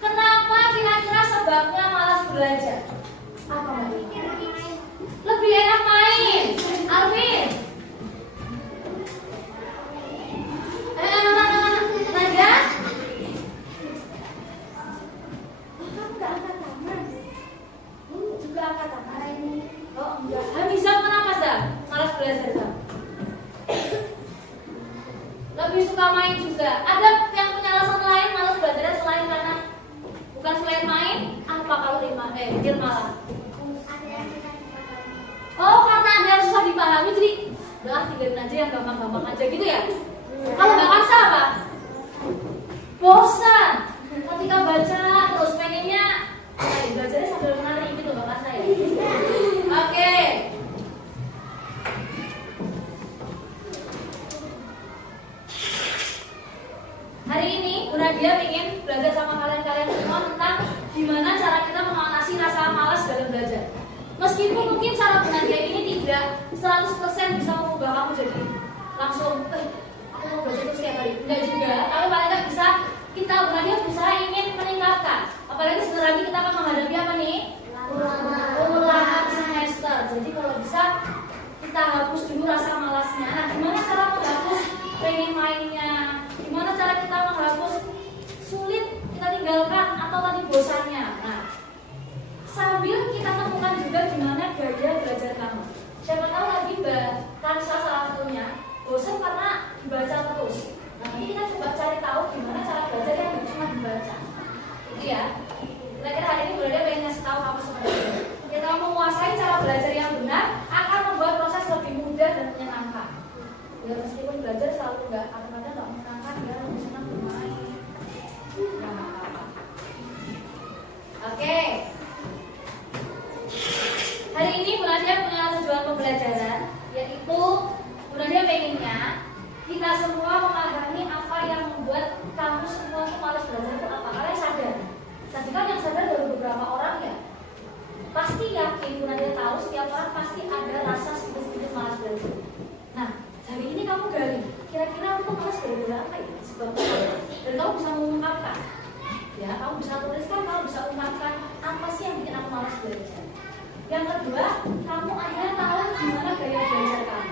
Kenapa kira-kira sebabnya malas belajar? Apa lagi? Lebih enak main. Alvin. Nadia. Enggak angkat tangan. Ini juga angkat tangan ini. Oh enggak. Hamizah kenapa Zah? Malas belajar Zah? Lebih suka main juga. Ada yang punya alasan lain malas belajar selain karena bukan selain main? Apa kalau malah? Oh karena ada yang susah dipahami jadi udah tinggalin aja yang gampang-gampang aja gitu ya. Kalau nggak bisa apa? Bosan. Ketika baca terus pengennya belajarnya sambil menari gitu nggak bisa ya. Oke. Hari ini Bu Nadia ingin belajar sama kalian semua tentang gimana cara kita mengatasi rasa malas dalam belajar. Meskipun mungkin cara Bu Nadia ini tidak 100% bisa mengubah kamu jadi langsung aku mau belajar terus setiap hari. Enggak juga, tapi paling tidak bisa kita Bu Nadia berusaha ingin meningkatkan. Apalagi sebentar lagi kita akan menghadapi apa nih? Ulangan semester. Jadi kalau bisa kita hapus dulu rasa malasnya. Nah, gimana cara menghapus pengen mainnya? Gimana cara kita menghapus sulit kita tinggalkan atau tadi bosannya? Nah, sambil kita temukan juga gimana gaya belajar kamu. Siapa tahu lagi Mbak Kansa salah satunya bosan karena dibaca terus. Nah, nanti kita coba cari tahu gimana cara belajar yang bukan cuma dibaca. Itu ya. Kira-kira hari ini Bunda pengen ngasih tahu kamu seperti itu. Kita menguasai cara belajar yang benar akan membuat proses lebih mudah dan menyenangkan. Ya meskipun belajar selalu kadang-kadang nggak menyenangkan, ya lebih senang bermain. Nggak apa-apa. Oke. Hari ini Bu Nadia punya tujuan pembelajaran, yaitu Bu Nadia pengennya kita semua memahami apa yang membuat kamu semua itu malas belajar itu apa. Kalian sadar? Tadi kan yang sadar baru beberapa orang ya. Pasti yakin Bu Nadia tahu setiap orang pasti ada rasa sedikit-sedikit malas belajar. Nah, hari ini kamu gali, kira-kira aku malas gara-gara apa ya? Sebabnya apa? Dan kamu bisa mengungkapkan. Ya, kamu bisa tuliskan, kamu bisa ungkapkan apa sih yang bikin aku malas belajar. Yang kedua, kamu ada tahu gimana gaya belajar kamu.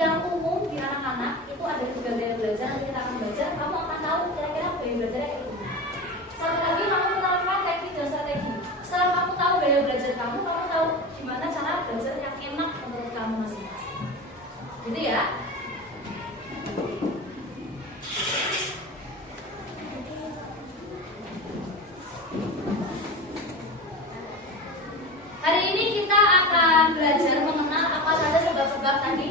Yang umum di anak-anak itu ada 3 gaya belajar. Nanti kita akan belajar, kamu akan tahu kira-kira gaya belajarnya kayak gimana. Satu lagi, kamu menerapkan teknik dan strategi. Setelah kamu tahu gaya belajar kamu tahu gimana cara belajar yang enak menurut kamu masing-masing. Gitu ya. Hari ini kita akan belajar mengenal apa saja sebab-sebab tadi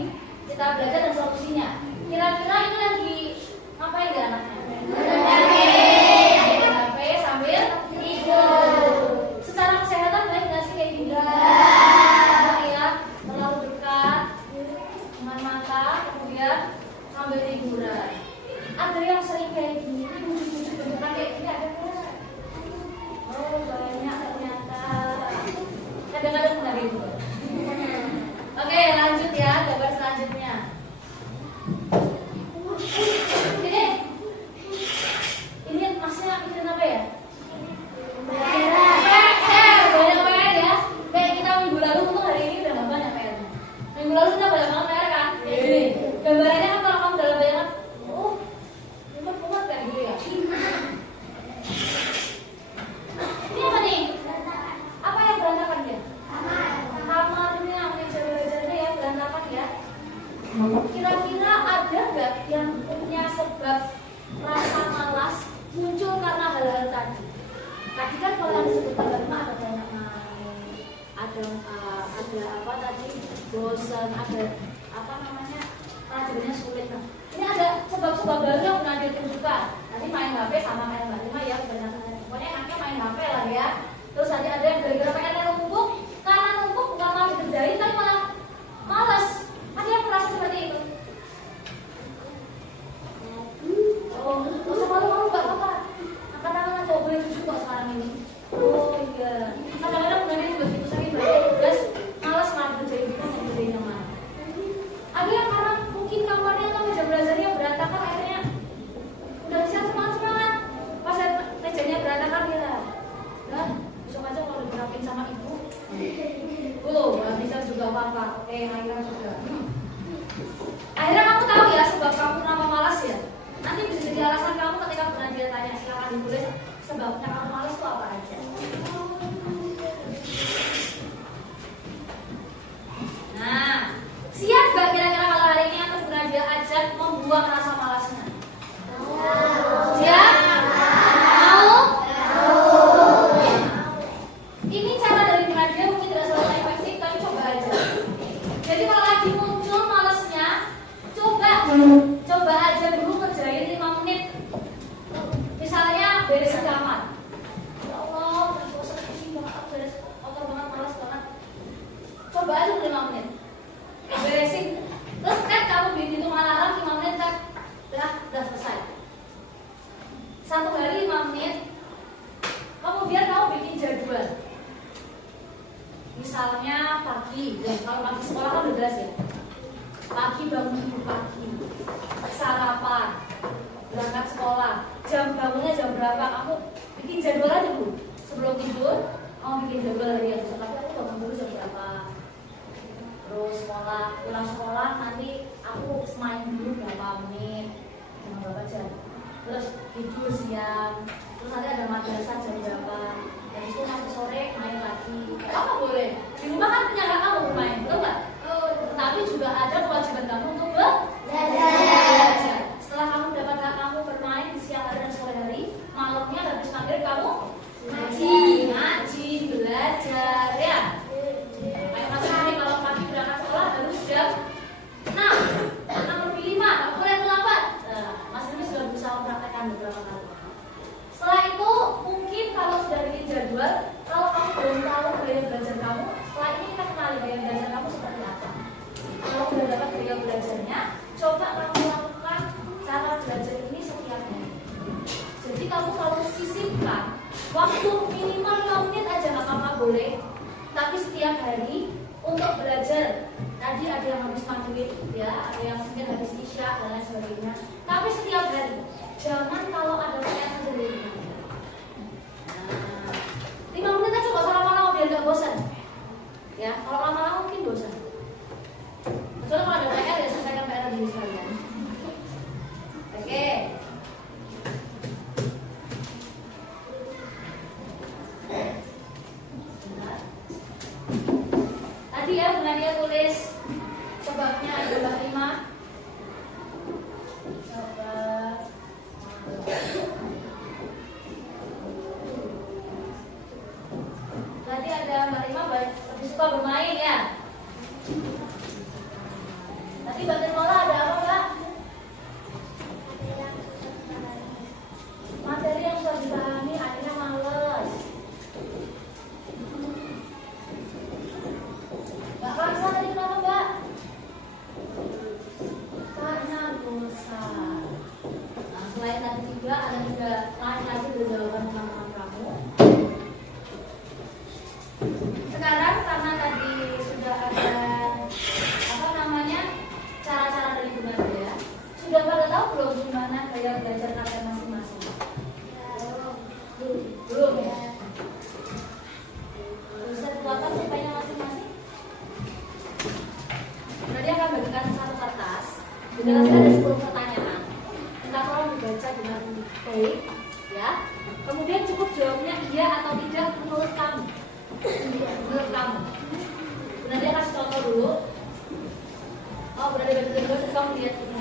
kita belajar dan solusinya. Kira-kira ini lagi ngapain ya anaknya? HP sambil tidur. Secara kesehatan baik nggak sih kayak gini? Ya, terlalu dekat dengan mata, kemudian sambil tiduran. Ada yang sering kayak gini, bujuk-bujuk bentukan kayak gini ada nggak? Oh banyak ternyata. Kadang-kadang nggak gitu. Oke, lanjut ya, gambar selanjutnya. Ini masnya bikin apa ya? PR, banyak PR ya. Kayak kita minggu lalu untuk hari ini udah nggak banyak PR-nya. Minggu lalu kita banyak banget PR kan? Ini gambarannya kan kalau kamu dalam bayangan, oh, mumet-mumet kayak gitu ya. Ini apa nih? Apa yang berantakan dia? Kamarnya, meja-mejanya ya berantakan ya. Kira-kira ada nggak yang punya sebab rasa malas muncul karena hal-hal tadi? Tadi kan kalau yang disebutkan rumah ada banyak main, ada apa tadi bosan, ada apa namanya pelajarannya sulit. Nah, ini ada sebab-sebab baru yang pernah ditunjukkan. Nanti main HP sama main Mbak Lima ya, pokoknya anaknya main HP lah ya. Terus ada yang gara-gara pengen numpuk, karena numpuk bukan malah dikerjain tapi malah malas. Ada yang merasa seperti itu? Oh, nggak usah malu-malu, nggak apa-apa. Angkat-angkat kok boleh tujuh kok sekarang ini. Oh iya. Kadang-kadang benar juga begitu saking banyak tugas, malas malah kerjain kita nggak kerjain yang mana. Ada yang karena mungkin kamarnya atau meja belajarnya berantakan, akhirnya udah siap semangat. Pas meja apa-apa. Oke, Haikal juga. Akhirnya kamu tahu ya sebab kamu kenapa malas ya. Nanti bisa jadi alasan kamu ketika Nadia tanya, silakan ditulis sebabnya kamu malas itu apa aja. Nah, siap gak kira-kira kalau hari ini aku Nadia ajak membuang rasa malasnya? Siap? Mau? Ini cara dari Nadia mungkin tidak selalu efektif, tapi coba aja. Jadi kalau lagi muncul malasnya, coba aja dulu kerjain 5 menit. Misalnya beresin kamar. Ya Allah, bosan pusing banget, beres kotor banget, malas banget. Coba aja dulu 5 menit. Beresin. Terus kamu bikin hitung alarm 5 menit udah selesai. 1 hari 5 menit. Kemudian kamu bikin jadwal. Misalnya pagi, kalau pagi sekolah kan udah jelas ya. Pagi bangun pagi, sarapan, berangkat sekolah. Jam bangunnya jam berapa? Kamu bikin jadwal aja Bu. Sebelum tidur, kamu bikin jadwal hari yang besok. Tapi aku bangun dulu jam berapa? Terus sekolah, pulang sekolah nanti aku main dulu berapa menit, jam berapa jam. Terus tidur siang, terus nanti ada madrasah jam berapa. Habis itu nanti sore main lagi. Apa boleh? Di rumah kan punya hak kamu bermain, betul nggak? Tapi juga ada kewajiban kamu untuk belajar. Setelah kamu dapat hak kamu bermain di siang hari dan sore hari, malamnya habis maghrib kamu ngaji, belajar ya. Kayak Mas Rani kalau pagi berangkat sekolah harus jam 6:05, nggak boleh terlambat. Nah, Mas Rani sudah berusaha mempraktekkan beberapa kali. Setelah itu mungkin kalau sudah bikin jadwal, kalau kamu belum tahu gaya belajar kamu, setelah ini kita kenali gaya belajar kamu seperti apa. Kalau sudah dapat gaya belajarnya, coba kamu lakukan cara belajar ini setiap hari. Jadi kamu selalu sisipkan waktu minimal 5 menit aja nggak apa-apa boleh, tapi setiap hari untuk belajar. Tadi ada yang habis maghrib ya, ada yang mungkin habis isya dan lain sebagainya. Tapi setiap hari, jangan kalau ada PR sendiri. 5 menit aja nggak usah lama-lama biar nggak bosan. Ya, kalau lama-lama mungkin bosan. Kecuali kalau ada PR ya selesaikan PR dulu sekalian. Oke. Tadi ya Bu Nadia tulis sebabnya adalah 5. Tadi ada Mbak Rima lebih suka bermain ya. Tadi Mbak Nirmala ada apa Mbak? Materi yang sudah dipahami akhirnya males. Mbak Kansa tadi kenapa Mbak? Karena bosan. Nah selain tadi juga ada juga lain lagi dari jawaban teman-teman kamu. Sekarang karena tadi sudah ada cara-cara dari Bu Nadia, sudah pada tahu belum gimana gaya belajar kalian masing-masing? Belum ya? Bisa buatan supaya masing-masing? Bu Nadia akan bagikan satu kertas. Di dalamnya ada 10 pertanyaan. Kita tolong dibaca dengan baik, ya. Kemudian cukup jawabnya iya atau tidak menurut kamu. Menurut kamu. Bu Nadia kasih contoh dulu. Oh, berarti betul-betul kamu lihat ini.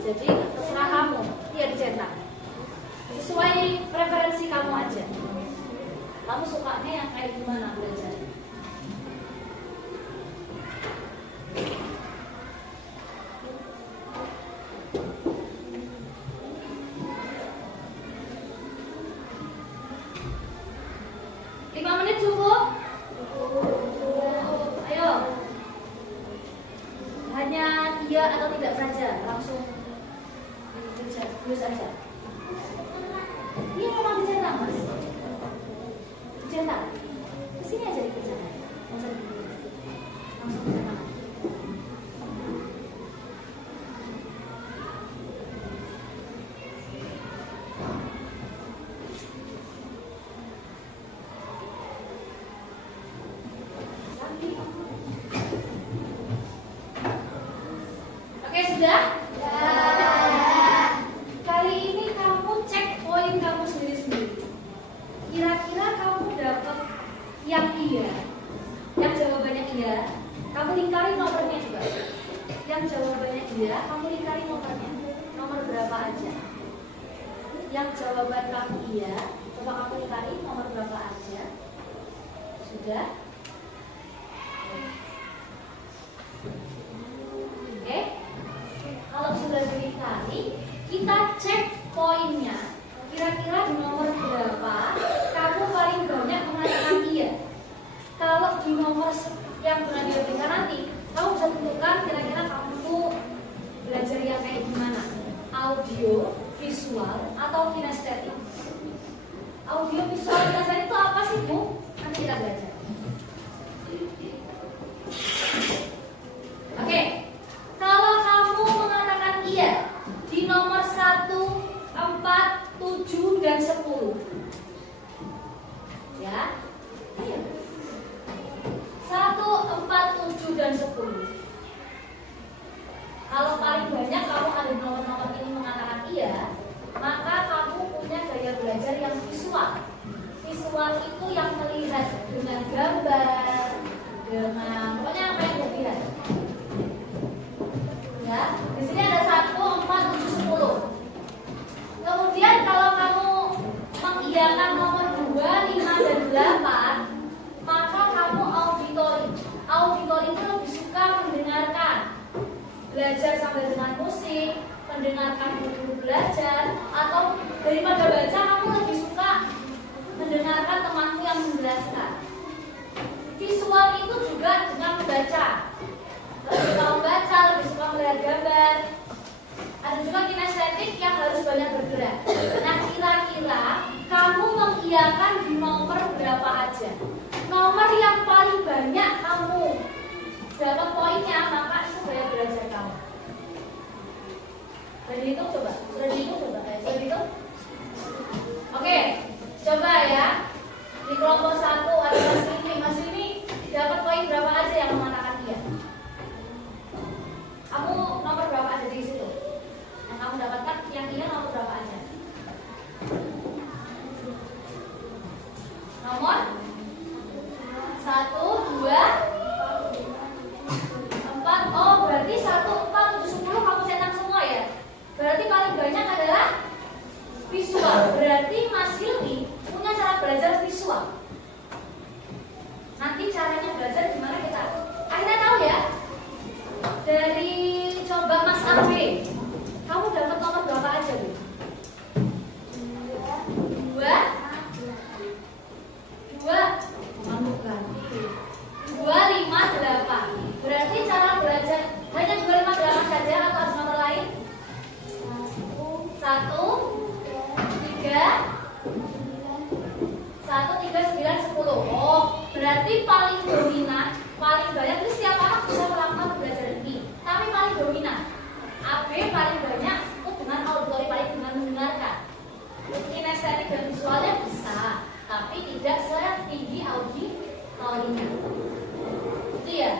Jadi terserah kamu, dia dicetak sesuai preferensi kamu aja. Kamu sukanya yang kayak gimana belajar? Iya atau tidak saja, langsung tulis aja. Iya memang dicetak mas, dicetak. Kesini aja dikerjakan, langsung dicetak. Sudah? Kali ini kamu cek poin kamu sendiri-sendiri. Kira-kira kamu dapat yang iya, yang jawabannya iya, kamu lingkari nomornya juga. Yang jawabannya iya, kamu lingkari nomornya. Nomor berapa aja? Yang jawaban kamu iya, coba kamu lingkari nomor berapa aja. Sudah? Kalau sudah dilingkari, kita cek poinnya. Kira-kira di nomor berapa kamu paling banyak mengatakan iya. Kalau di nomor yang pernah diberikan nanti, kamu bisa tentukan kira-kira kamu tuh belajar yang kayak gimana. Audio, visual, atau kinestetik. Audio, visual, kinestetik itu apa sih Bu? Nanti kita belajar. Oke. Kalau kamu mengatakan iya di nomor 1, 4, 7, dan 10. Ya. Ayo. 1, 4, 7, dan 10. Kalau paling banyak kamu ada di nomor-nomor ini mengatakan iya, maka kamu punya gaya belajar yang visual. Visual itu yang melihat dengan gambar, dengan pokoknya apa yang dilihat. Ya, di sini ada 1, 4, 7, 10. Kemudian kalau kamu mengiyakan nomor 2, 5, dan 8, maka kamu auditori. Auditori itu lebih suka mendengarkan, belajar sambil dengan musik, mendengarkan guru belajar, atau daripada baca kamu lebih suka mendengarkan temanmu yang menjelaskan. Visual itu juga dengan membaca. Lebih suka membaca, lebih suka melihat gambar. Ada juga kinestetik yang harus banyak bergerak. Nah, kira-kira kamu mengiyakan di nomor berapa aja? Nomor yang paling banyak kamu dapat poinnya, maka itu gaya belajar kamu. Sudah dihitung coba? Sudah dihitung coba? Sudah dihitung? Oke, coba ya. Di kelompok 1 ada Mas Lini. Mas Lini dapat poin berapa aja yang mengatakan iya? Kamu nomor berapa aja di situ? Yang kamu dapatkan yang iya nomor berapa aja? Nomor 1, 2, 4. Oh, berarti 1, 4, 7, 10 kamu cetak semua ya? Berarti paling banyak adalah visual. Berarti Mas Hilmi punya cara belajar visual. Nanti caranya belajar gimana kita akhirnya tahu ya. Dari coba Mas Arfi, kamu dapat nomor berapa aja Bu? 2, 2, bukan 2, 5, 8. Berarti cara belajar hanya 2, 5, 8 saja atau ada nomor lain? 1, 3, 9, 10. Oh, berarti paling dominan, paling banyak. Jadi setiap anak bisa melakukan belajar ini, tapi paling dominan AB paling banyak itu dengan auditori, paling dengan mendengarkan. Kinestetik dan visualnya bisa, tapi tidak setinggi auditorinya. Itu ya.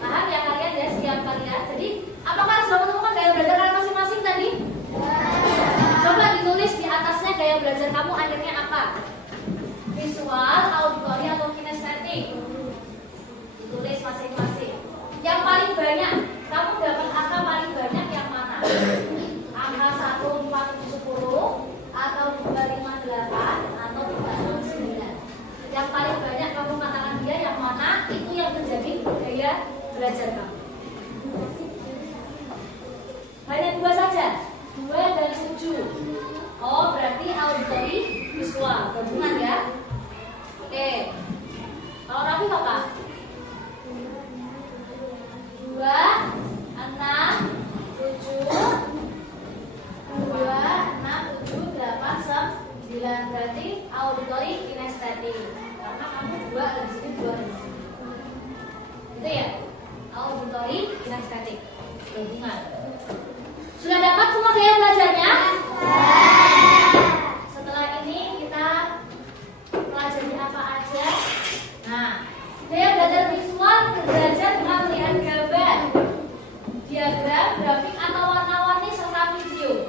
Paham ya kalian ya, setiap kalian. Jadi apakah sudah menemukan gaya belajar kalian masing-masing tadi? Coba ditulis di atasnya gaya belajar kamu akhirnya apa? Visual, auditori, atau kinestetik? Ditulis masing angka 1, 4, 7, 10 atau 2, 5, 8 atau 3, 6, 9. Yang paling banyak kamu katakan dia yang mana, itu yang menjadi gaya belajar kamu. Hanya 2 saja, 2 dan 7. Oh, berarti auditory visual. Gabungan ya. Oke. Kalau Raffi apa? 2, 6, 7, 2, 6, 7, 8, 9. Berarti auditory kinestetik. Karena kamu 2 ada di sini, 2 ada di sini. Itu ya? Auditory kinestetik. Gabungan. Sudah dapat semua gaya belajarnya? Setelah ini kita pelajari apa aja? Nah, gaya belajar visual belajar dengan melihat gambar, diagram, grafik atau warna-warni serta video.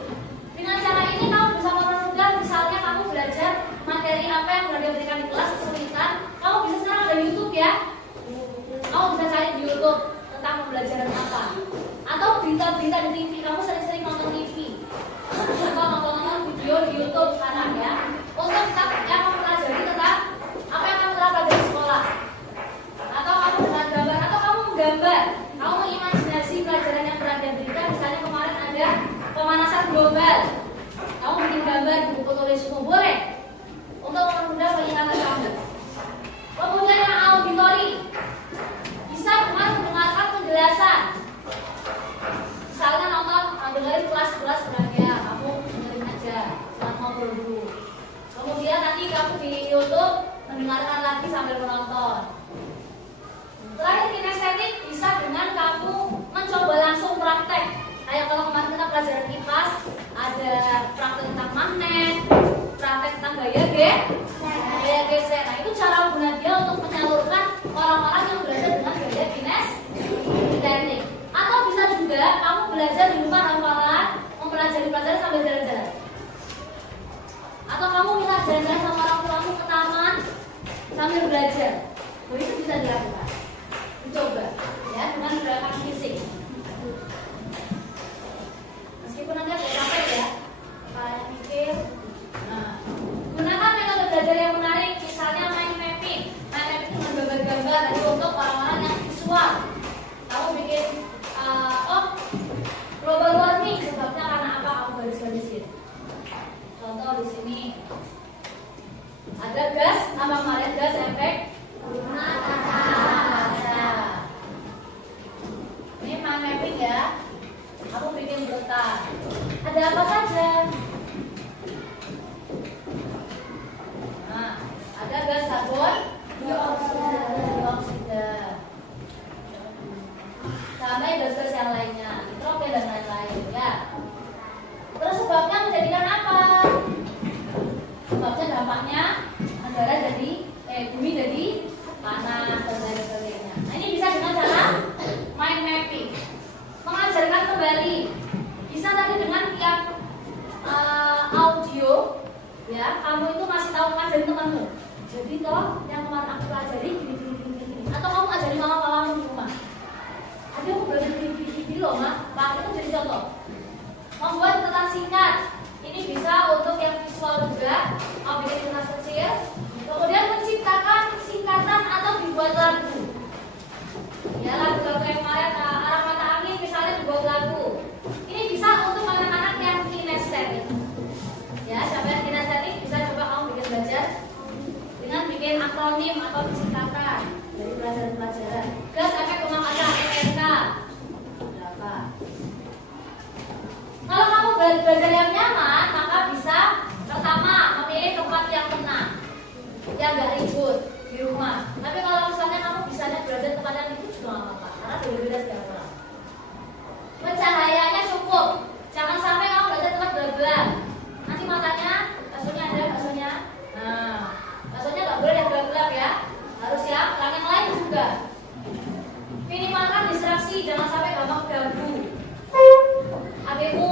Dengan cara ini kamu bisa mempermudah, misalnya kamu belajar materi apa yang sudah diberikan di kelas kesulitan, kamu bisa sekarang ada YouTube ya. Kamu bisa cari di YouTube tentang pembelajaran apa. Atau berita-berita di TV, kamu sering-sering nonton TV atau nonton video di YouTube sekarang ya, untuk kita yang mempelajari tentang apa yang kamu telah pelajari di sekolah. Atau kamu dengan gambar, atau kamu menggambar, kamu mengimajinasi pelajaran yang pernah diberikan. Misalnya kemarin ada pemanasan global, kamu bikin gambar di buku tulismu, boleh, untuk mempermudah pengingatan kamu. Kemudian yang auditori, bisa dengan mendengarkan penjelasan. Misalnya nonton, dengerin kelas-kelas sebagainya, kamu dengerin aja, jangan ngobrol dulu. Kemudian nanti kamu di YouTube mendengarkan lagi sambil menonton. Terakhir kinestetik bisa dengan kamu mencoba langsung praktek. Kayak kalau kemarin kita pelajaran kipas, ada praktek tentang magnet, praktek tentang gaya geser. Nah, itu cara guna dia untuk menyalurkan orang-orang yang belajar dengan gaya kinestetik. Atau bisa juga kamu belajar di rumah hafalan, mempelajari pelajaran sambil jalan-jalan. Atau kamu minta jalan-jalan sama orang tuamu ke taman sambil belajar. Oh, itu bisa dilakukan. Dicoba ya dengan gerakan fisik. Meskipun nanti agak capek ya, kalian mikir. Nah, gunakan metode belajar yang menarik, misalnya mind mapping. Mind mapping dengan gambar-gambar untuk orang-orang yang visual. Kamu bikin global warming sebabnya karena apa, kamu garis-garisin. Contoh di sini ada gas, apa kemarin gas efek rumah kaca. Ini mind mapping ya. Kamu bikin bertak. Ada apa saja? Nah, ada gas karbon dioksida. Sampai gas-gas yang lainnya, nitrogen dan lain-lain ya. Terus sebabnya menjadikan apa? Sebabnya dampaknya negara jadi bumi jadi panas dan lain sebagainya. Nah, ini bisa dengan cara mind mapping. Mengajarkan kembali. Bisa tadi dengan yang audio ya, kamu itu masih tahu ngajarin temanmu. Jadi toh yang kemarin aku pelajari gini. Atau kamu ajari mama-mamamu di rumah. Ada aku belajar gini loh, Ma. Pak, itu jadi contoh. Membuat catatan singkat. Ini bisa untuk yang visual juga. Kamu bikin tulisan kecil. Kemudian menciptakan singkatan atau dibuat lagu. Ya, lagu-lagu yang kemarin arah mata angin misalnya dibuat lagu. Ini bisa untuk anak-anak yang kinestetik. Ya, sampai yang kinestetik bisa coba kamu bikin belajar dengan bikin akronim atau menciptakan dari pelajaran-pelajaran. Gas efek rumah kaca (EFK). Berapa? Kalau kamu belajar yang nyaman, maka bisa pertama memilih tempat yang tenang, yang gak ribut di rumah. Tapi kalau misalnya kamu bisanya belajar tempat yang ribut juga nggak apa-apa, karena beda-beda setiap orang. Pencahayanya cukup, jangan sampai kamu belajar tempat gelap-gelap. Nanti matanya, baksonya ada baksonya. Nah, baksonya nggak boleh yang gelap-gelap ya, harus yang lain juga. Minimalkan distraksi, jangan sampai gampang ganggu. Adikmu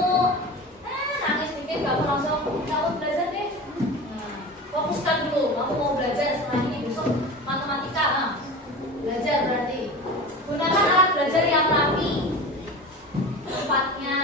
nangis dikit, kamu langsung kamu belajar deh. Fokuskan dulu, kamu mau belajar setelah ini besok matematika. Belajar berarti. Gunakan alat belajar yang rapi, tempatnya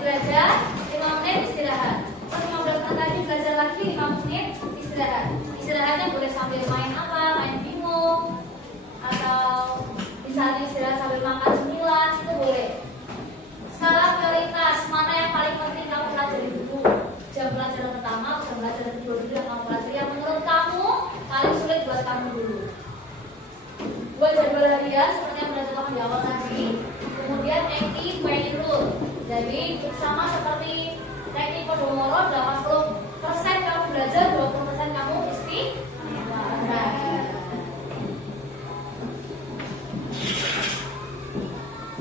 belajar, 5 menit istirahat. Terus 15 menit lagi belajar lagi, 5 menit istirahat. Istirahatnya boleh sambil main apa, main bingung, atau misalnya istirahat sambil makan cemilan, itu boleh. Skala prioritas, mana yang paling penting kamu pelajari dulu? Jam pelajaran pertama, jam pelajaran kedua dulu yang kamu pelajari, yang menurut kamu paling sulit buat kamu dulu. Buat jadwal harian seperti yang sudah dilakukan di awal tadi. Kemudian 80-20 rule. Jadi sama seperti teknik Pomodoro, 80% kamu belajar, 20% kamu istirahat.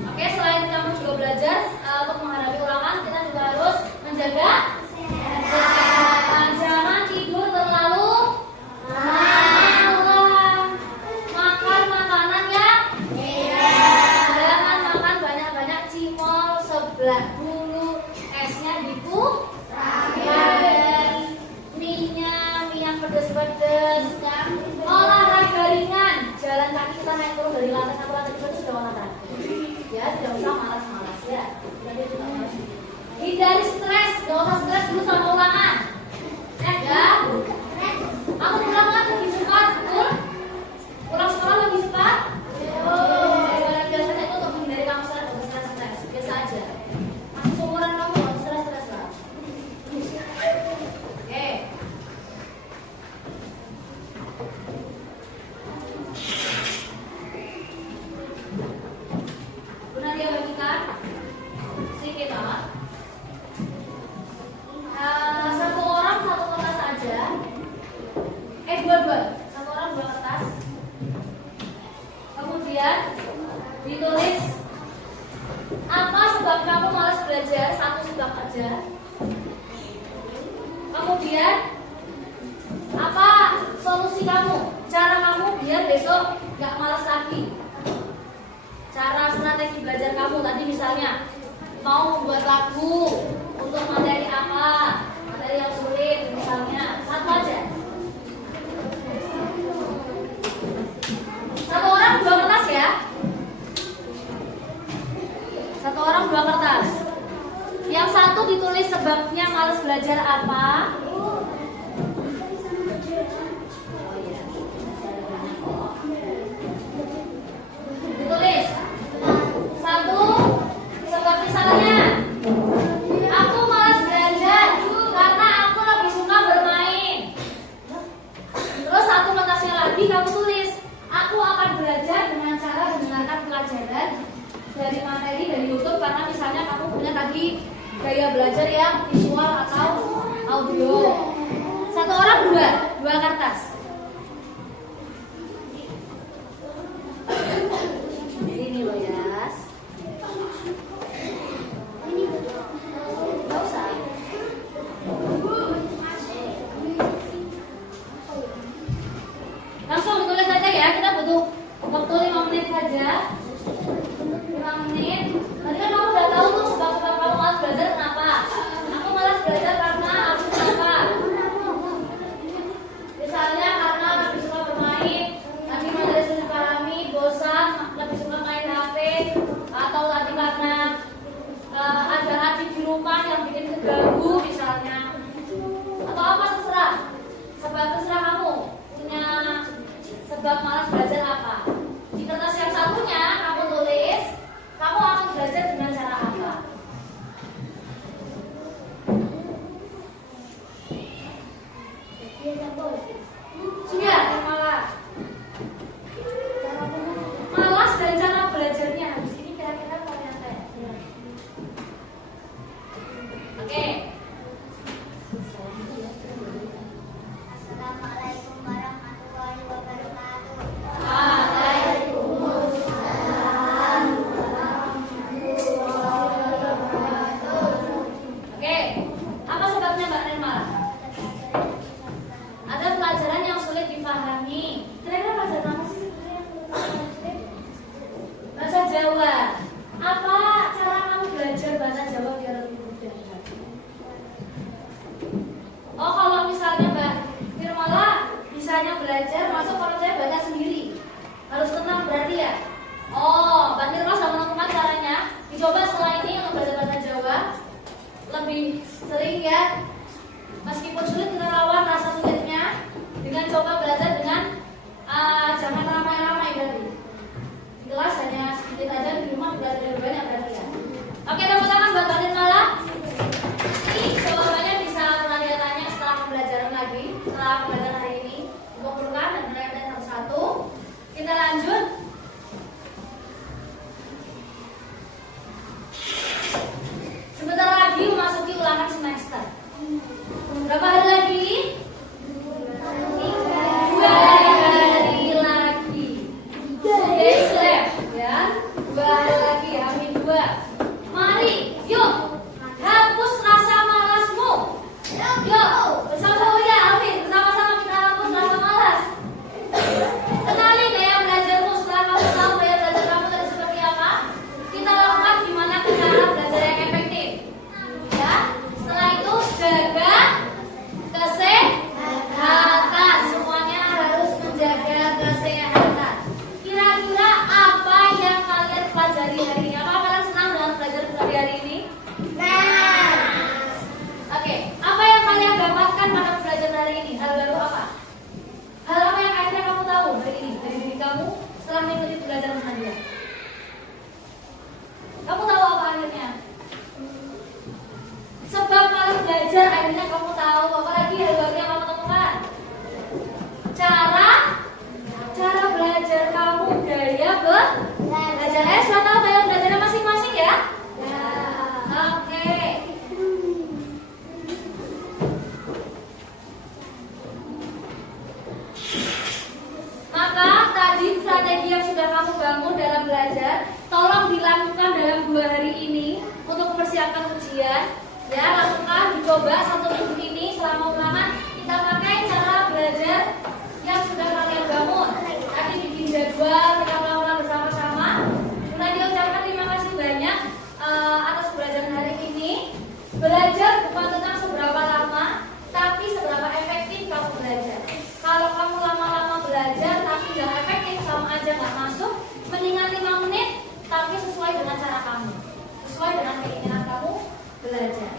Oke, selain kamu juga belajar untuk menghadapi ulangan, kita juga harus menjaga kesehatan. Jangan tidur terlalu malam. Makan makanan yang jangan makan banyak-banyak cimol sebelah dulu. Esnya dikurangin. Minyak pedes-pedes. Olahraga ringan. Jalan kaki kita naik turun dari lantai satu lantai dua itu sudah olahraga. Ya, tidak usah malas-malas ya. Hindari stres, gak usah stres dulu sama ulangan. Ya, aku pulang lebih cepat, betul? Pulang sekolah lebih cepat? Biasanya itu untuk menghindari kamu stres. Biasa aja. Masih seumuran kamu, gak stres lah. Oke. Benar ya bagikan? Sedikit amat. Satu orang satu kertas aja. Dua. Satu orang 2 kertas. Kemudian ditulis apa sebab kamu malas belajar, 1 sebab aja. Kemudian apa solusi kamu, cara kamu biar besok gak malas lagi. Cara strategi belajar kamu tadi misalnya mau membuat lagu untuk materi apa, materi yang sulit misalnya, 1 aja. 1 orang 2 kertas ya. 1 orang 2 kertas. Yang 1 ditulis sebabnya malas belajar apa. Ditulis 1 sebab misalnya aku malas belajar karena aku lebih suka bermain. Terus 1 kertasnya lagi kamu tulis aku akan belajar dengan cara mendengarkan pelajaran dari materi dari YouTube karena misalnya kamu punya tadi gaya belajar yang visual atau audio. 1 orang 2 kertas. Ini loh Yas. Gak usah. Langsung tulis saja ya, kita butuh waktu 5 menit saja. 5 menit. Tadi kan kamu udah tahu tuh sebab-sebab kamu malas belajar kenapa. Aku malas belajar karena aku kenapa. Misalnya karena lebih suka bermain, tadi materi sulit dipahami, bosan, lebih suka main HP, atau tadi karena ada adik di rumah yang bikin keganggu misalnya, atau apa terserah. Sebab terserah kamu punya sebab malas belajar apa. Di kertas yang satunya kamu tulis kamu akan belajar dengan cara apa. Sudah, malas dan cara belajarnya habis ini kira-kira kalian tanya. Oke. Assalamualaikum warahmatullahi wabarakatuh. lebih sering ya. Meskipun sulit kita lawan rasa sulitnya dengan coba belajar dengan jangan ramai-ramai berarti. Di kelas hanya sedikit aja, di rumah belajar lebih banyak berarti ya. Oke, tepuk tangan buat Mbak Malah. Ini jawabannya bisa Nadia tanya setelah pembelajaran lagi, setelah pembelajaran hari ini. Kumpulkan dan menanyakan satu-satu. Kita lanjut. Sebentar lagi memasuki ulangan semester. Berapa hari lagi? 2 hari lagi. 2 days left ya. 2 hari lagi, amin 2. Mari, yuk hapus rasa malasmu. Yuk, bersama ya, amin. Bersama-sama kita hapus rasa malas. Kenali gaya belajarmu setelah kamu tahu gaya belajar kamu tadi seperti apa. Kita lakukan gimana cara belajar yang efektif. Ya, setelah itu jaga kesehatan. Semuanya harus menjaga kesehatan. Kira-kira apa yang kalian pelajari hari ini? Apa kalian senang dengan belajar hari ini? Oke, apa yang kalian dapatkan pada pelajaran hari ini? Hal baru apa? Hal apa yang akhirnya kamu tahu hari ini dari diri kamu setelah mengikuti pelajaran harian? Kamu tahu apa akhirnya? Sebab malas belajar akhirnya kamu tahu apa lagi hal baru yang kamu temukan? Cara belajar kamu, gaya belajar. Sudah tahu gaya belajarnya masing-masing ya? Oke. Maka tadi strategi yang sudah kamu bangun dalam belajar, tolong dilakukan dalam 2 hari ini untuk mempersiapkan ujian. Ya, lakukan, dicoba 1 minggu ini selama ulangan kita pakai cara belajar yang sudah kalian bangun. Tadi bikin jadwal, kita melakukan bersama-sama. Nadia ucapkan terima kasih banyak atas pembelajaran hari ini. Belajar bukan tentang seberapa lama, tapi seberapa efektif kamu belajar. Kalau kamu lama-lama belajar tapi nggak efektif, kamu aja nggak masuk, mendingan 5 menit tapi sesuai dengan cara kamu, sesuai dengan keinginan kamu belajar.